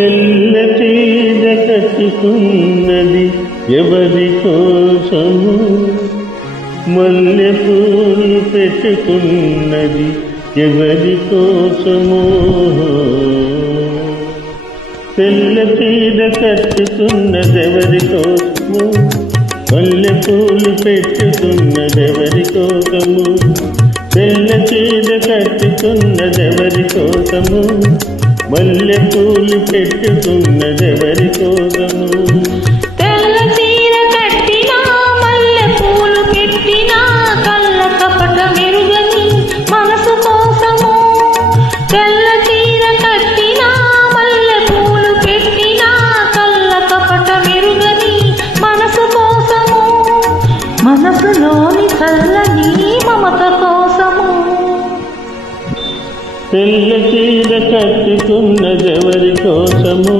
తెల్ల చీర కట్టుకున్నది ఎవరి కోసము? మల్లె పూలు పెట్టుకున్నది ఎవరి కోసము? తెల్ల కట్టుకున్నది ఎవరి కోసము? మల్లె పూలు పెట్టుకున్నది ఎవరి కోసము? తెల్ల కట్టుకున్నది ఎవరి కోసము? మల్లె పూలు పెట్టుకున్నదెవరి కోసము తెల్ల చీర కట్టినా మల్లె పూలు పెట్టినా కళ్ళ కపట మెరుగని మనసు కోసము. తెల్ల చీర కట్టినా మల్లె పూలు పెట్టినా కళ్ళ కపట మెరుగని మనసు కోసము. మనసులోని చల్లని మమత తెల్ల చీర కట్టుకున్నదెవరి కోసము?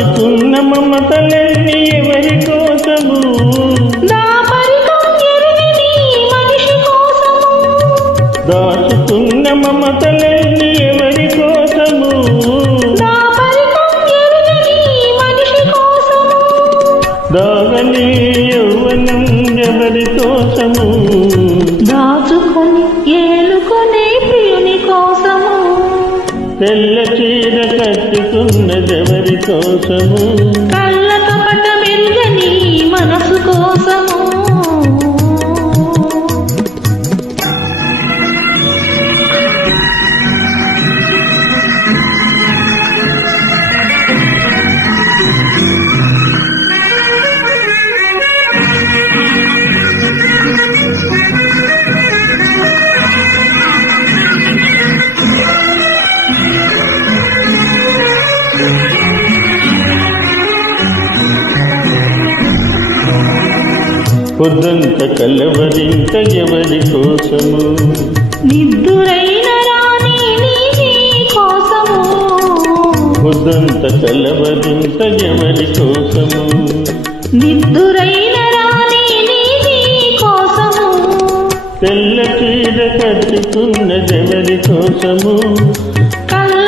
దాచుకున్న మమతలన్నీ ఎవరి కోసము? దాచుకున్న మమతలన్నీ ఎవరి కోసము? దాగని యౌవనం ఎవరి కోసము? దాచుకొని ఏలుకొనే ప్రియుని కోసము. తెల్ల చీర కట్టుకున్నదెవరి సంతోషము. పొద్దంత కలవరింత ఎవరి కోసము? నిద్దురైన రాణి కోసము. పొద్దంత కలవరింత ఎవరి కోసము? నిద్దురైన రాణి నీ కోసము. తెల్ల చీర కట్టుకున్నదెవరి కోసము? కళ్ళ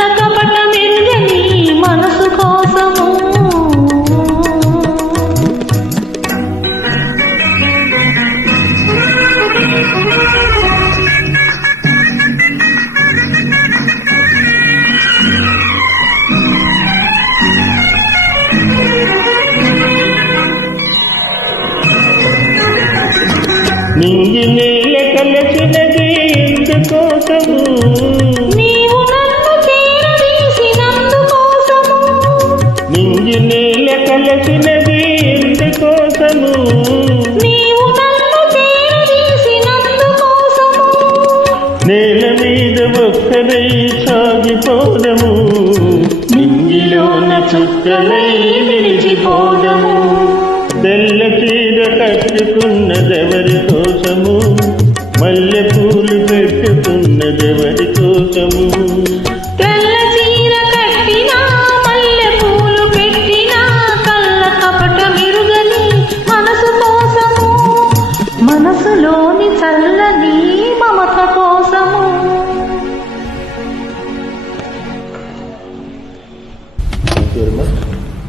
నింగి నేల కలసినది ఎందుకోసము నింగి నేల కలసినది ఎందుకోసము నేల మీద ఒక్కరై సాగిపోదము. నింగిలోన చుక్కలై నిలిచిపోదము. తెల్ల చీర కట్టుకున్నదెవరి కోసము? మల్లె